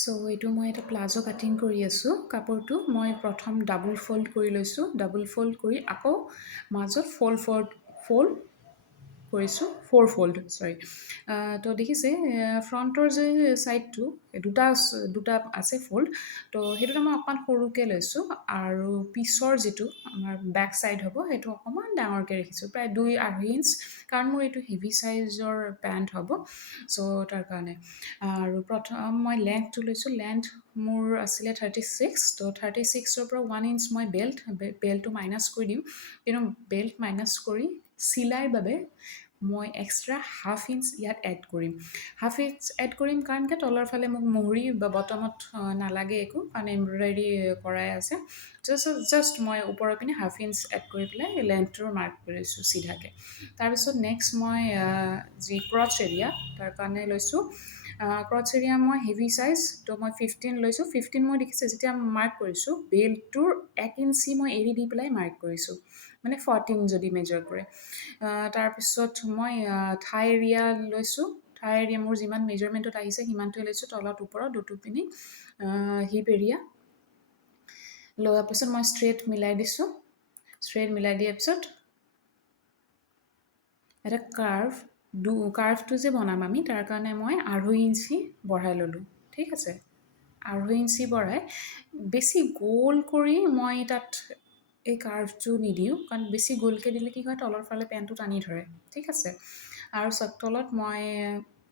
চ' এইটো মই এটা প্লাজো কাটিং কৰি আছোঁ কাপোৰটো মই প্ৰথম ডাবল ফ'ল্ড কৰি লৈছোঁ ডাবল ফ'ল্ড কৰি আকৌ মাজত ফ'ল্ড কৰিছোঁ ফ'ল্ড চৰি তো দেখিছে ফ্ৰণ্টৰ যে ছাইডটো দুটা আছে ফ'ল্ড তো সেইটোতে মই অকণমান সৰুকৈ লৈছোঁ আৰু পিছৰ যিটো আমাৰ বেক ছাইড হ'ব সেইটো অকণমান ডাঙৰকৈ ৰাখিছোঁ প্ৰায় 2.5 ইঞ্চ কাৰণ মোৰ এইটো হেভি চাইজৰ পেণ্ট হ'ব চ' তাৰ কাৰণে আৰু প্ৰথম মই লেন্থটো লৈছোঁ লেন্থ মোৰ আছিলে 36 তো 36ৰ পৰা 1 ইঞ্চ মই বেল্টটো মাইনাছ কৰি দিম কিন্তু বেল্ট মাইনাছ কৰি চিলাইৰ বাবে মই এক্সট্ৰা হাফ ইঞ্চ ইয়াত এড কৰিম হাফ ইঞ্চ এড কৰিম কাৰণ কি তলৰ ফালে মোক মহৰি বা বটমত নালাগে একো কাৰণ এমব্ৰইডাৰী কৰাই আছে জাষ্ট মই ওপৰৰ পিনে হাফ ইঞ্চ এড কৰি পেলাই লেন্থটোৰ মাৰ্ক কৰিছোঁ চিধাকৈ তাৰপিছত নেক্সট মই যি ক্ৰচ এৰিয়া তাৰ কাৰণে লৈছোঁ ক্ৰচ এৰিয়া মই হেভি চাইজ তো মই 15 লৈছোঁ 15 মই দেখিছোঁ যেতিয়া মাৰ্ক কৰিছোঁ বেল্টটোৰ 1 ইঞ্চি মই এৰি দি পেলাই মাৰ্ক কৰিছোঁ মানে 14 যদি মেজাৰ কৰে তাৰপিছত মই থাই এৰিয়া লৈছোঁ থাই এৰিয়া মোৰ যিমান মেজাৰমেণ্টত আহিছে সিমানটোৱে লৈছোঁ তলত ওপৰত দুটো পিনি হিপ এৰিয়া লোৱাৰ পিছত মই ষ্ট্ৰেইট মিলাই দিছোঁ ষ্ট্ৰেইট মিলাই দিয়াৰ পিছত এটা কাৰ্ভটো যে বনাম আমি তাৰ কাৰণে মই 2.5 ইঞ্চি বঢ়াই ল'লোঁ ঠিক আছে 2.5 ইঞ্চি বঢ়াই বেছি গোল কৰি মই তাত এই কাৰ্ভটো নিদিওঁ কাৰণ বেছি গোলকৈ দিলে কি হয় তলৰ ফালে পেণ্টটো টানি ধৰে ঠিক আছে আৰু তলত মই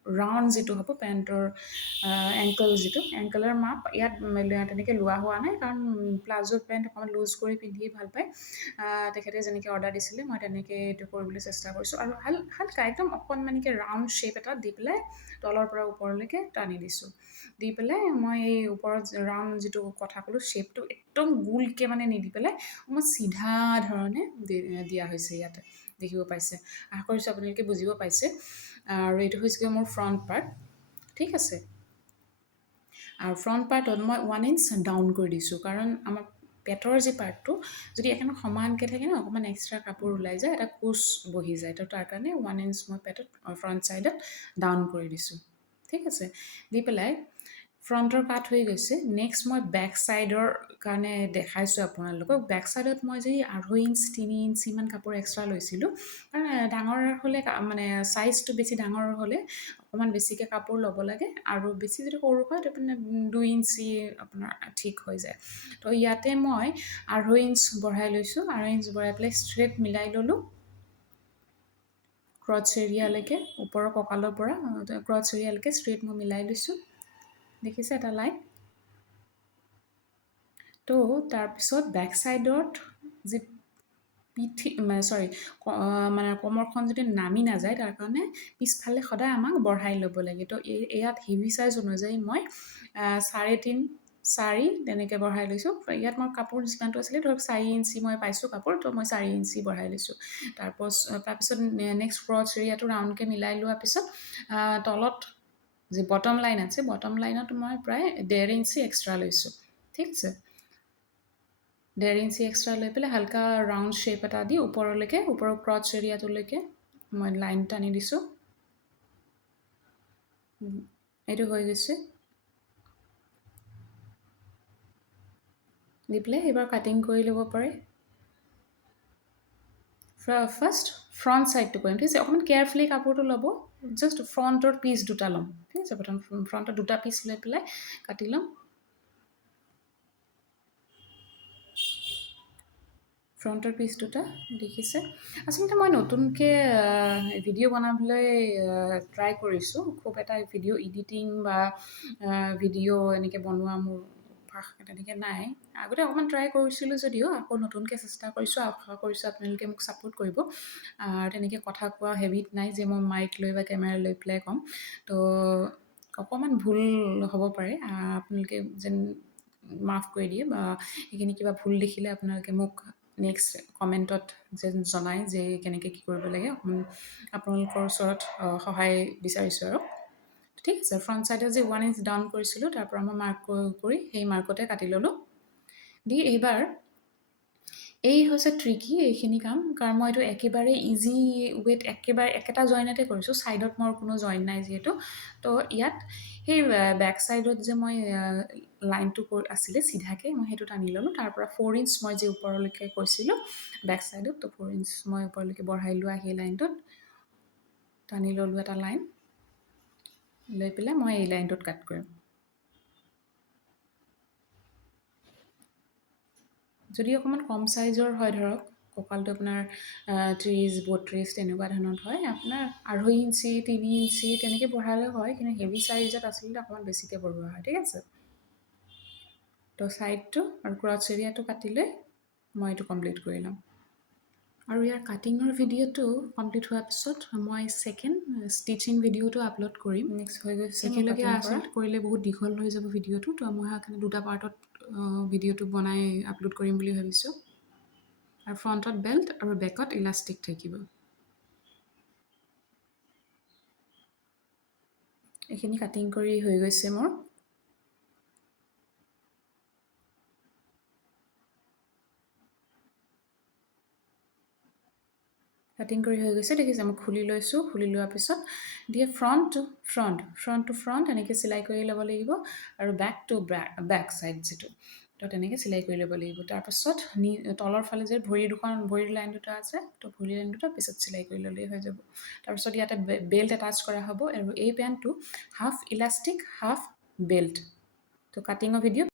ৰাউণ্ড যিটো হ'ব পেণ্টৰ এংকলৰ মাপ ইয়াত তেনেকৈ লোৱা হোৱা নাই কাৰণ প্লাজো পেণ্ট অকণমান লুজ কৰি পিন্ধি ভাল পায় তেখেতে যেনেকৈ অৰ্ডাৰ দিছিলে মই তেনেকৈ এইটো কৰিবলৈ চেষ্টা কৰিছোঁ আৰু হালকা একদম অকণমানিকৈ ৰাউণ্ড শ্বেপ এটা দি পেলাই তলৰ পৰা ওপৰলৈকে টানি দিছোঁ দি পেলাই মই এই ওপৰত ৰাউণ্ড যিটো কথা ক'লোঁ শ্বেপটো একদম গোলকৈ মানে নিদি পেলাই অকণমান চিধা ধৰণে দিয়া হৈছে ইয়াতে দেখিব পাইছে আশা কৰিছোঁ আপোনালোকে বুজিব পাইছে আৰু এইটো হৈছে মোৰ ফ্ৰণ্ট পাৰ্ট ঠিক আছে আৰু ফ্ৰণ্ট পাৰ্টত মই 1 ইঞ্চ ডাউন কৰি দিছোঁ কাৰণ আমাৰ পেটৰ যি পাৰ্টটো যদি একেবাৰে সমানকৈ থাকে ন অকণমান এক্সট্ৰা কাপোৰ ওলাই যায় এটা কোচ বহি যায় তো তাৰ কাৰণে 1 ইঞ্চ মই পেটত ফ্ৰণ্ট ছাইডত ডাউন কৰি দিছোঁ ঠিক আছে দি পেলাই ফ্ৰণ্টৰ কাট হৈ গৈছে নেক্সট মই বেক ছাইডৰ কাৰণে দেখাইছোঁ আপোনালোকক বেক ছাইডত মই যদি 2.5 ইঞ্চ 3 ইঞ্চ ইমান কাপোৰ এক্সট্ৰা লৈছিলোঁ কাৰণ ডাঙৰ হ'লে মানে ছাইজটো বেছি ডাঙৰ হ'লে অকণমান বেছিকৈ কাপোৰ ল'ব লাগে আৰু বেছি যদি সৰু হয় তেতিয়া 2 ইঞ্চি আপোনাৰ ঠিক হৈ যায় তো ইয়াতে মই 2.5 ইঞ্চ বঢ়াই লৈছোঁ 2.5 ইঞ্চ বঢ়াই পেলাই ষ্ট্ৰেইট মিলাই ল'লোঁ ক্ৰচ এৰিয়ালৈকে ওপৰৰ কঁকালৰ পৰা ক্ৰচ এৰিয়ালৈকে ষ্ট্ৰেইট মই মিলাই লৈছোঁ দেখিছে এটা লাইন তো তাৰপিছত বেক ছাইডত যি মানে কমৰখন যদি নামি নাযায় তাৰ কাৰণে পিছফালে সদায় আমাক বঢ়াই ল'ব লাগে তো ইয়াত হেভি চাইজ অনুযায়ী মই 3.5 4 তেনেকৈ বঢ়াই লৈছোঁ ইয়াত মোৰ কাপোৰ যিমানটো আছিলে ধৰক 4 ইঞ্চি মই পাইছোঁ কাপোৰ তো মই 4 ইঞ্চি বঢ়াই লৈছোঁ তাৰপিছত নেক্সট ক্ৰচ এৰিয়াটো ৰাউণ্ডকৈ মিলাই লোৱাৰ পিছত তলত যি বটম লাইন আছে বটম লাইনত মই প্ৰায় 1.5 ইঞ্চি এক্সট্ৰা লৈছোঁ ঠিক আছে 1.5 ইঞ্চি এক্সট্ৰা লৈ পেলাই হালকা ৰাউণ্ড শ্বেপ এটা দি ওপৰলৈকে ওপৰৰ ক্ৰচ এৰিয়াটোলৈকে মই লাইন টানি দিছোঁ এইটো হৈ গৈছে দি পেলাই এইবাৰ কাটিং কৰি ল'ব পাৰে ফাৰ্ষ্ট ফ্ৰণ্ট ছাইডটো কৰিম ঠিক আছে অকণমান কেয়াৰফুলি কাপোৰটো ল'ব জাষ্ট ফ্ৰণ্টৰ পিচ দুটা ল'ম ঠিক আছে প্ৰথম ফ্ৰণ্টৰ দুটা পিচ লৈ পেলাই কাটি ল'ম ফ্ৰণ্টৰ পিচ দুটা দেখিছে আচলতে মই নতুনকৈ ভিডিঅ' বনাবলৈ ট্ৰাই কৰিছোঁ খুব এটা ভিডিঅ' এডিটিং বা ভিডিঅ' এনেকৈ বনোৱা মোৰ অভ্যাস তেনেকৈ নাই আগতে অকণমান ট্ৰাই কৰিছিলোঁ যদিও আকৌ নতুনকৈ চেষ্টা কৰিছোঁ আশা কৰিছোঁ আপোনালোকে মোক ছাপোৰ্ট কৰিব আৰু তেনেকৈ কথা কোৱা হেবিট নাই যে মই মাইক লৈ বা কেমেৰা লৈ পেলাই ক'ম তো অকণমান ভুল হ'ব পাৰে আপোনালোকে যেন মাফ কৰি দিয়ে বা সেইখিনি কিবা ভুল দেখিলে আপোনালোকে মোক নেক্সট কমেণ্টত যেন জনায় যে কেনেকৈ কি কৰিব লাগে আপোনালোকৰ ওচৰত সহায় বিচাৰিছোঁ আৰু ঠিক আছে ফ্ৰণ্ট ছাইডত যে 1 ইঞ্চ ডাউন কৰিছিলোঁ তাৰ পৰা মই মাৰ্ক কৰি সেই মাৰ্কতে কাটি ল'লোঁ দি এইবাৰ এই হৈছে ট্ৰিকি এইখিনি কাম, কাৰণ মই এইটো একেবাৰে ইজি ৱেত একেবাৰে একেটা জইনতে কৰিছোঁ, ছাইডত মোৰ কোনো জইন নাই যিহেতু। তো ইয়াত সেই বেক ছাইডত যে মই লাইনটো আছিলে চিধাকৈ মই সেইটো টানি ল'লোঁ, তাৰ পৰা 4 ইঞ্চ মই যে ওপৰলৈকে কৈছিলোঁ বেক ছাইডত, তো 4 ইঞ্চ মই ওপৰলৈকে বঢ়াই লোৱা সেই লাইনটোত টানি ল'লোঁ এটা লাইন, লৈ পেলাই মই এই লাইনটোত কাট কৰিম। যদি অকণমান কম চাইজৰ হয়, ধৰক কঁকালটো আপোনাৰ 30, 32 তেনেকুৱা ধৰণত হয়, আপোনাৰ 2.5 ইঞ্চি 3 ইঞ্চি তেনেকৈ বঢ়ালে হয়, কিন্তু হেভি চাইজত আচলতে অকণমান বেছিকৈ বঢ়োৱা হয়, ঠিক আছে। তো ছাইডটো আৰু ক্ৰছ এৰিয়াটো কাটিলে মই এইটো কমপ্লিট কৰি ল'ম। আৰু ইয়াৰ কাটিঙৰ ভিডিঅ'টো কমপ্লিট হোৱাৰ পিছত মই ছেকেণ্ড ষ্টিচিং ভিডিঅ'টো আপলোড কৰিম। নেক্সট হৈ গৈছে একেলগে আচলতে কৰিলে বহুত দীঘল হৈ যাব ভিডিঅ'টো, তো মই সেইকাৰণে দুটা পাৰ্টত ভিডিঅ'টো বনাই আপলোড কৰিম বুলি ভাবিছোঁ। আৰু ফ্ৰণ্টত বেল্ট আৰু বেকত ইলাষ্টিক থাকিব। এইখিনি কাটিং কৰি হৈ গৈছে মোৰ। কাটিং কৰি হৈ গৈছে, দেখিছে মই খুলি লৈছোঁ, খুলি লোৱাৰ পিছত দিয়ে ফ্ৰণ্ট টু ফ্ৰণ্ট এনেকৈ চিলাই কৰি ল'ব লাগিব, আৰু বেক টু বেক ছাইড যিটো, তো তেনেকৈ চিলাই কৰি ল'ব লাগিব। তাৰপাছত তলৰ ফালে যে ভৰিৰ লাইন দুটা আছে, তো ভৰিৰ লাইন দুটা পিছত চিলাই কৰি ল'লেই হৈ যাব। তাৰপিছত ইয়াতে বেল্ট এটাচ কৰা হ'ব, আৰু এই পেণ্টটো হাফ ইলাষ্টিক হাফ বেল্ট। তো কাটিঙৰ ভিডিঅ'